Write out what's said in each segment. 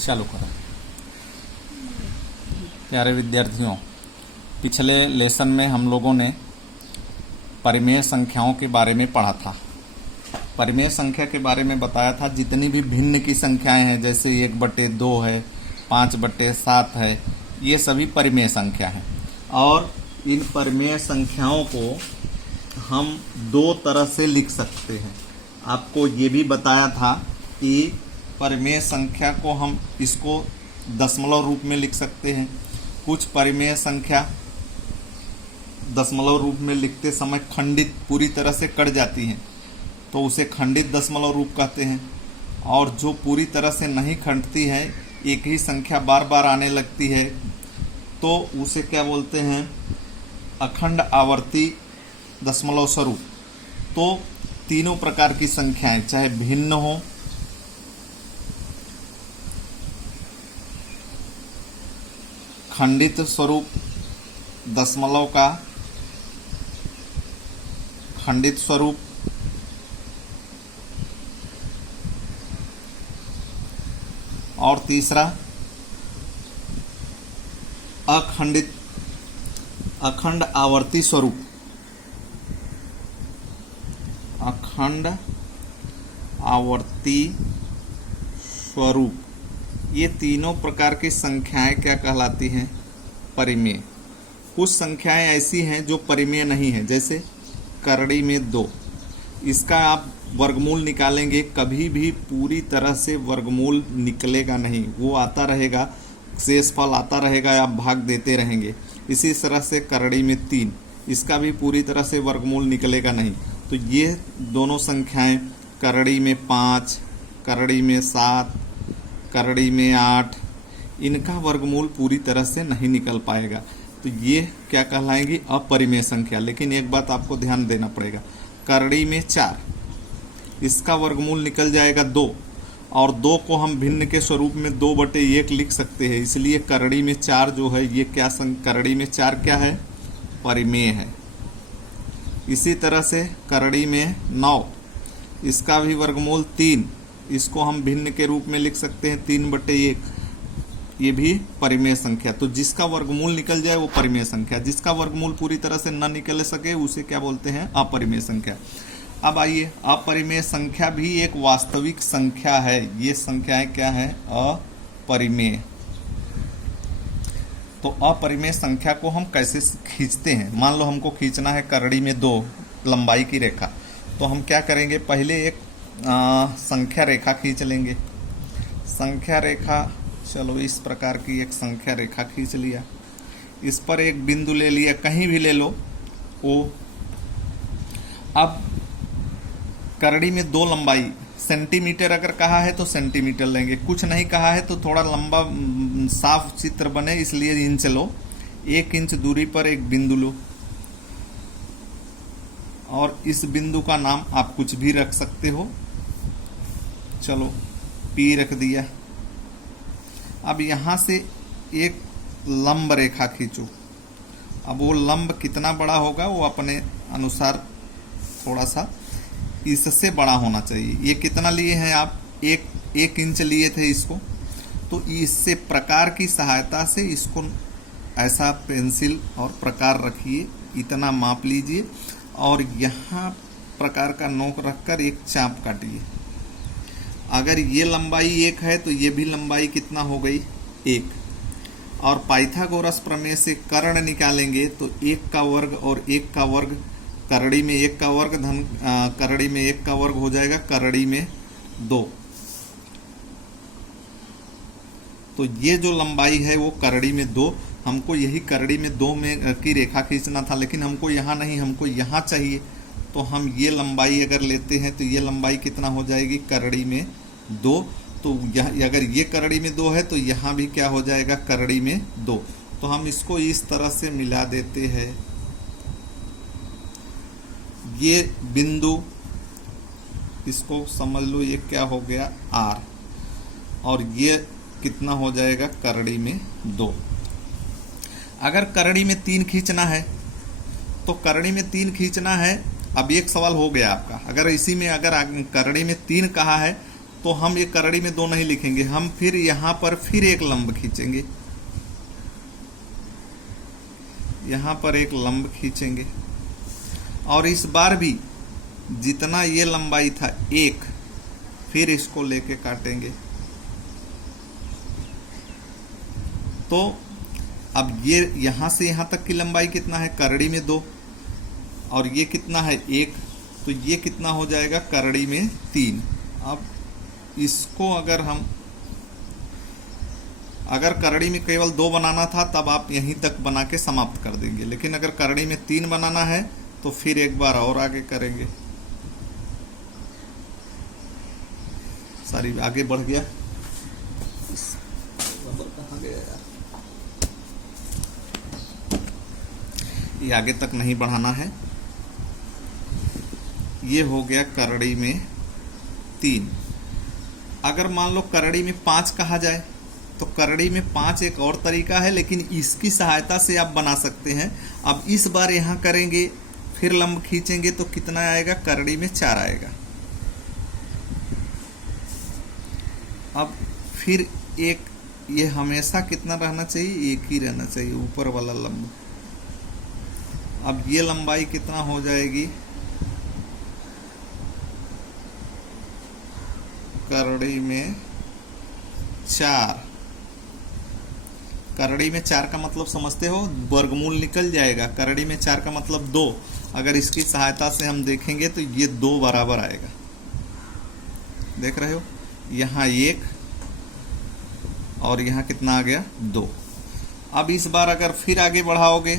चालू करो। प्यारे विद्यार्थियों, पिछले लेसन में हम लोगों ने परिमेय संख्याओं के बारे में पढ़ा था। परिमेय संख्या के बारे में बताया था जितनी भी भिन्न की संख्याएं हैं, जैसे 1/2 है, 5/7 है, ये सभी परिमेय संख्या हैं। और इन परिमेय संख्याओं को हम दो तरह से लिख सकते हैं। आपको ये भी बताया था कि परिमेय संख्या को हम इसको दशमलव रूप में लिख सकते हैं। कुछ परिमेय संख्या दशमलव रूप में लिखते समय खंडित पूरी तरह से कट जाती हैं, तो उसे खंडित दशमलव रूप कहते हैं। और जो पूरी तरह से नहीं खंडती है, एक ही संख्या बार बार आने लगती है, तो उसे क्या बोलते हैं? अखंड आवर्ती दशमलव स्वरूप। तो तीनों प्रकार की संख्याएं, चाहे भिन्न हो, खंडित स्वरूप दशमलव का खंडित स्वरूप, और तीसरा अखंड आवर्ती स्वरूप। अखंड आवर्ती स्वरूप, ये तीनों प्रकार की संख्याएं क्या कहलाती हैं? परिमेय। कुछ संख्याएं ऐसी हैं जो परिमेय नहीं है, जैसे करड़ी में 2। इसका आप वर्गमूल निकालेंगे, कभी भी पूरी तरह से वर्गमूल निकलेगा नहीं, वो आता रहेगा, शेषफल आता रहेगा, आप भाग देते रहेंगे। इसी तरह से करड़ी में 3, इसका भी पूरी तरह से वर्गमूल निकलेगा नहीं। तो ये दोनों संख्याएं, करड़ी में 5, करड़ी में 7, करड़ी में 8, इनका वर्गमूल पूरी तरह से नहीं निकल पाएगा, तो ये क्या कहलाएंगी? अपरिमेय संख्या। लेकिन एक बात आपको ध्यान देना पड़ेगा, करड़ी में 4, इसका वर्गमूल निकल जाएगा 2, और 2 को हम भिन्न के स्वरूप में 2/1 लिख सकते हैं, इसलिए करड़ी में 4 जो है ये क्या करड़ी में 4 क्या है? परिमेय है। इसी तरह से करड़ी में 9, इसका भी वर्गमूल 3, इसको हम भिन्न के रूप में लिख सकते हैं 3/1, ये भी परिमेय संख्या। तो जिसका वर्गमूल निकल जाए वो परिमेय संख्या, जिसका वर्गमूल पूरी तरह से न निकल सके उसे क्या बोलते हैं? अपरिमेय संख्या। अब आइए, अपरिमेय संख्या भी एक वास्तविक संख्या है। ये संख्याएं क्या है? अपरिमेय। तो अपरिमेय संख्या को हम कैसे खींचते हैं? मान लो हमको खींचना है करड़ी में 2 लंबाई की रेखा, तो हम क्या करेंगे? पहले एक संख्या रेखा खींच लेंगे। संख्या रेखा, चलो इस प्रकार की एक संख्या रेखा खींच लिया, इस पर एक बिंदु ले लिया, कहीं भी ले लो ओ। अब करड़ी में 2 लंबाई, सेंटीमीटर अगर कहा है तो सेंटीमीटर लेंगे, कुछ नहीं कहा है तो थोड़ा लंबा साफ चित्र बने इसलिए इंच लो। 1 इंच दूरी पर एक बिंदु लो, और इस बिंदु का नाम आप कुछ भी रख सकते हो। चलो P रख दिया। अब यहां से एक लंब रेखा खींचो। अब वो लंब कितना बड़ा होगा वो अपने अनुसार थोड़ा सा इससे बड़ा होना चाहिए। ये कितना लिए हैं आप? 1 इंच लिए थे इसको, तो इससे प्रकार की सहायता से इसको ऐसा पेंसिल और प्रकार रखिए, इतना माप लीजिए, और यहाँ प्रकार का नोक रखकर एक चाप काटिए। अगर ये लंबाई 1 है तो ये भी लंबाई कितना हो गई? 1। और पाइथागोरस प्रमेय से कर्ण निकालेंगे तो 1 का वर्ग और 1 का वर्ग, करड़ी में 1 का वर्ग धन करड़ी में 1 का वर्ग हो जाएगा करड़ी में 2। तो ये जो लंबाई है वो करड़ी में 2, हमको यही करड़ी में 2 में की रेखा खींचना था, लेकिन हमको यहाँ नहीं, हमको यहाँ चाहिए। तो हम ये लंबाई अगर लेते हैं तो ये लंबाई कितना हो जाएगी? करड़ी में 2। तो अगर ये करड़ी में 2 है तो यहाँ भी क्या हो जाएगा? करड़ी में 2। तो हम इसको इस तरह से मिला देते हैं। ये बिंदु, इसको समझ लो ये क्या हो गया? R, और ये कितना हो जाएगा? करड़ी में 2। अगर करड़ी में 3 खींचना है तो करड़ी में 3 खींचना है। अब एक सवाल हो गया आपका, अगर इसी में अगर करड़ी में 3 कहा है तो हम ये करड़ी में 2 नहीं लिखेंगे, हम फिर यहाँ पर फिर एक लंब खींचेंगे, यहाँ पर एक लंब खींचेंगे और इस बार भी जितना ये लंबाई था 1, फिर इसको लेके काटेंगे। तो अब ये यहाँ से यहाँ तक की लंबाई कितना है, करड़ी में 2 और ये कितना है 1, तो ये कितना हो जाएगा करड़ी में 3। अब इसको अगर करड़ी में केवल 2 बनाना था तब आप यहीं तक बना के समाप्त कर देंगे, लेकिन अगर करड़ी में 3 बनाना है तो फिर एक बार और आगे करेंगे। सारी आगे बढ़ गया, कहाँ गया यार, ये आगे तक नहीं बढ़ाना है। ये हो गया करड़ी में 3। अगर मान लो करड़ी में 5 कहा जाए तो करड़ी में 5 एक और तरीका है, लेकिन इसकी सहायता से आप बना सकते हैं। अब इस बार यहाँ करेंगे, फिर लंब खींचेंगे तो कितना आएगा, करड़ी में 4 आएगा। अब फिर एक, ये हमेशा कितना रहना चाहिए, 1 ही रहना चाहिए ऊपर वाला लंब। अब ये लंबाई कितना हो जाएगी, करड़ी में 4। करड़ी में 4 का मतलब समझते हो, वर्गमूल निकल जाएगा। करड़ी में 4 का मतलब 2। अगर इसकी सहायता से हम देखेंगे तो ये 2 बराबर आएगा, देख रहे हो, यहाँ 1 और यहाँ कितना आ गया 2। अब इस बार अगर फिर आगे बढ़ाओगे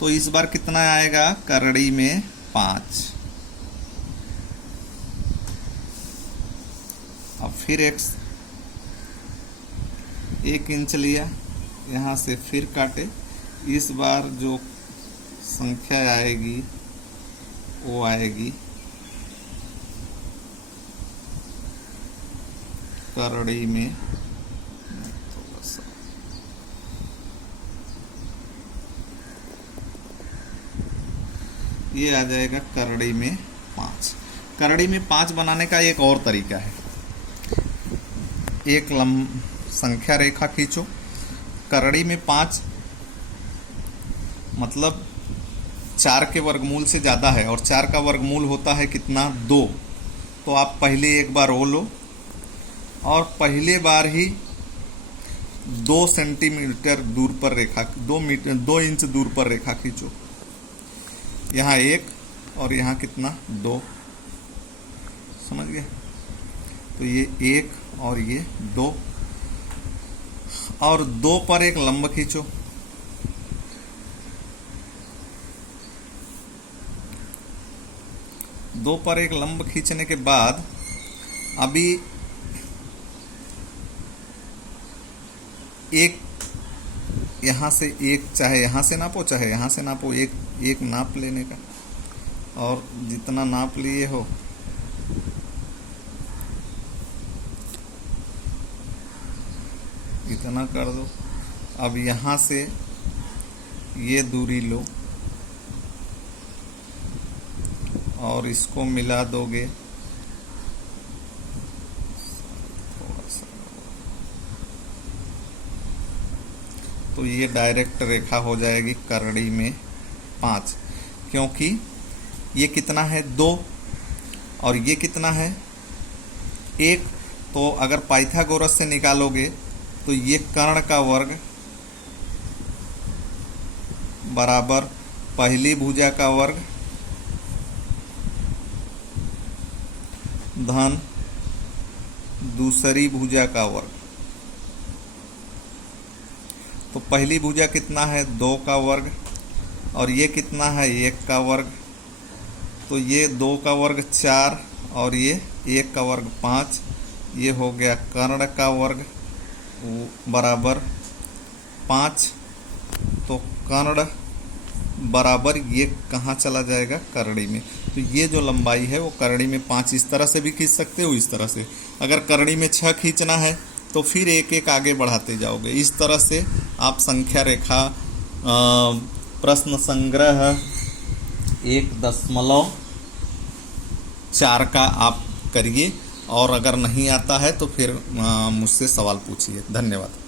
तो इस बार कितना आएगा, करड़ी में 5। अब फिर 1 इंच लिया, यहाँ से फिर काटे। इस बार जो संख्या आएगी वो आएगी करड़ी में, थोड़ा सा ये आ जाएगा करड़ी में 5। करड़ी में 5 बनाने का एक और तरीका है, एक संख्या रेखा खींचो, करड़ी में 5 मतलब 4 के वर्गमूल से ज़्यादा है और 4 का वर्गमूल होता है कितना, 2। तो आप पहले एक बार वो लो और पहले बार ही 2 सेंटीमीटर दूर पर रेखा, 2 इंच दूर पर रेखा खींचो। यहाँ 1 और यहाँ कितना 2, समझ गए। तो ये 1 और ये 2 और 2 पर एक लंब खींचो। दो पर एक लंब खींचने के बाद अभी एक यहाँ से एक, चाहे यहाँ से नापो चाहे यहाँ से नापो, एक नाप लेने का और जितना नाप लिए हो इतना कर दो। अब यहाँ से ये दूरी लो और इसको मिला दोगे, थोड़ा सा, तो ये डायरेक्ट रेखा हो जाएगी करड़ी में 5, क्योंकि ये कितना है 2 और ये कितना है 1। तो अगर पाइथागोरस से निकालोगे तो ये कर्ण का वर्ग बराबर पहली भुजा का वर्ग धन दूसरी भुजा का वर्ग। तो पहली भुजा कितना है 2 का वर्ग और ये कितना है 1 का वर्ग। तो ये 2 का वर्ग 4 और ये 1 का वर्ग 5। ये हो गया कर्ण का वर्ग बराबर 5। तो कर्ण बराबर ये कहाँ चला जाएगा, करड़ी में। तो ये जो लंबाई है वो करड़ी में 5 इस तरह से भी खींच सकते हो, इस तरह से। अगर करड़ी में 6 खींचना है तो फिर एक एक आगे बढ़ाते जाओगे। इस तरह से आप संख्या रेखा प्रश्न संग्रह 1.4 का आप करिए और अगर नहीं आता है तो फिर मुझसे सवाल पूछिए। धन्यवाद।